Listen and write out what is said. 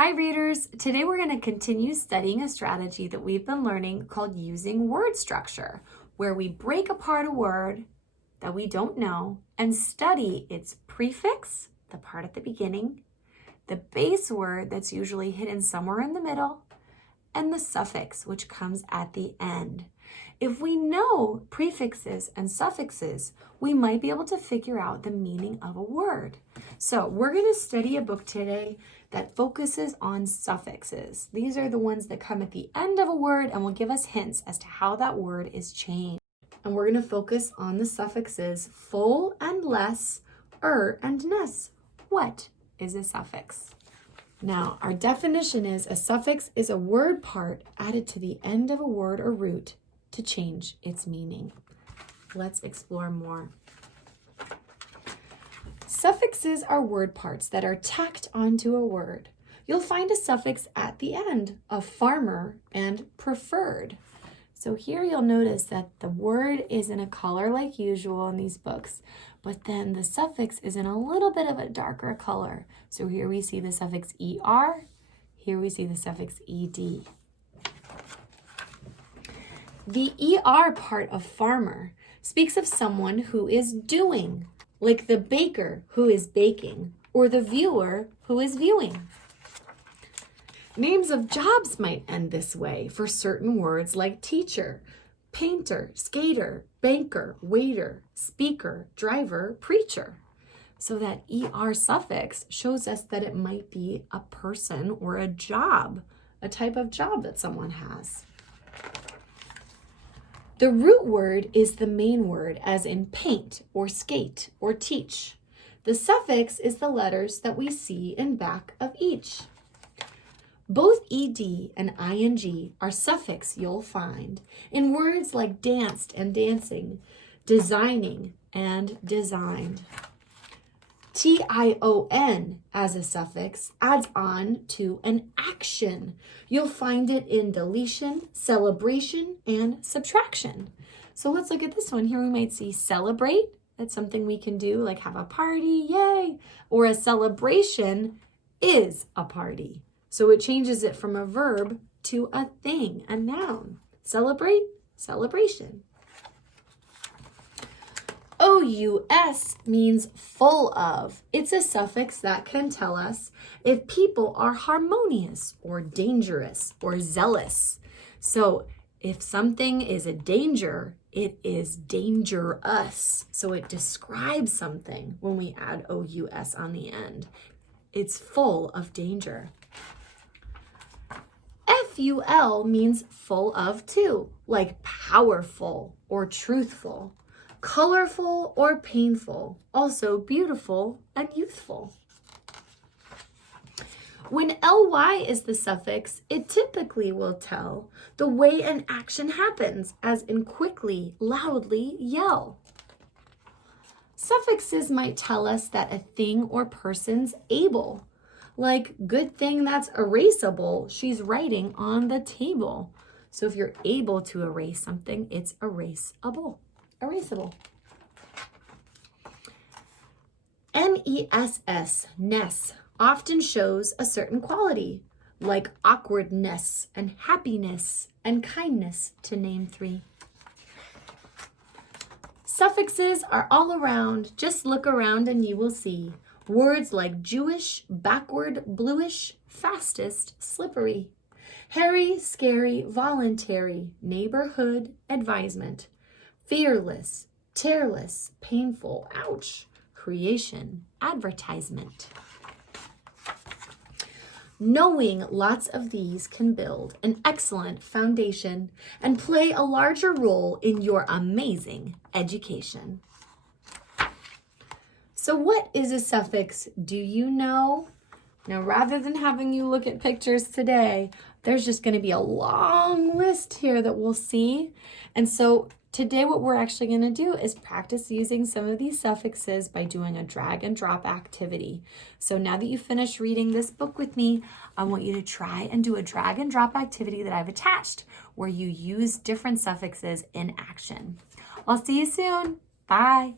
Hi readers, today we're going to continue studying a strategy that we've been learning called using word structure, where we break apart a word that we don't know and study its prefix, the part at the beginning, the base word that's usually hidden somewhere in the middle, and the suffix, which comes at the end. If we know prefixes and suffixes, we might be able to figure out the meaning of a word. So we're going to study a book today that focuses on suffixes. These are the ones that come at the end of a word and will give us hints as to how that word is changed. And we're going to focus on the suffixes full and less, and ness. What is a suffix? Now, our definition is a suffix is a word part added to the end of a word or root to change its meaning. Let's explore more. Suffixes are word parts that are tacked onto a word. You'll find a suffix at the end of farmer and preferred. So here you'll notice that the word is in a color like usual in these books, but then the suffix is in a little bit of a darker color. So here we see the suffix ER, here we see the suffix ED. The ER part of farmer speaks of someone who is doing, like the baker who is baking, or the viewer who is viewing. Names of jobs might end this way for certain words like teacher, painter, skater, banker, waiter, speaker, driver, preacher. So that ER suffix shows us that it might be a person or a job, a type of job that someone has. The root word is the main word, as in paint or skate or teach. The suffix is the letters that we see in back of each. Both ed and ing are suffix you'll find in words like danced and dancing, designing and designed. tion as a suffix adds on to an action. You'll find it in deletion, celebration, and subtraction. So let's look at this one. Here we might see celebrate. That's something we can do, like have a party, yay. Or a celebration is a party. So it changes it from a verb to a thing, a noun. Celebrate, celebration. OUS means full of. It's a suffix that can tell us if people are harmonious or dangerous or zealous. So if something is a danger, it is dangerous. So it describes something when we add OUS on the end. It's full of danger. FUL means full of too, like powerful or truthful. Colorful or painful, also beautiful and youthful. When ly is the suffix, it typically will tell the way an action happens, as in quickly, loudly yell. Suffixes might tell us that a thing or person's able, like good thing that's erasable, she's writing on the table. So if you're able to erase something, it's erasable. Ness, often shows a certain quality, like awkwardness and happiness and kindness, to name 3. Suffixes are all around. Just look around and you will see words like Jewish, backward, bluish, fastest, slippery, hairy, scary, voluntary, neighborhood, advisement, fearless, tearless, painful, ouch, creation, advertisement. Knowing lots of these can build an excellent foundation and play a larger role in your amazing education. So what is a suffix? Do you know? Now, rather than having you look at pictures today, there's just going to be a long list here that we'll see. And so today what we're actually going to do is practice using some of these suffixes by doing a drag and drop activity. So now that you've finished reading this book with me, I want you to try and do a drag and drop activity that I've attached where you use different suffixes in action. I'll see you soon. Bye.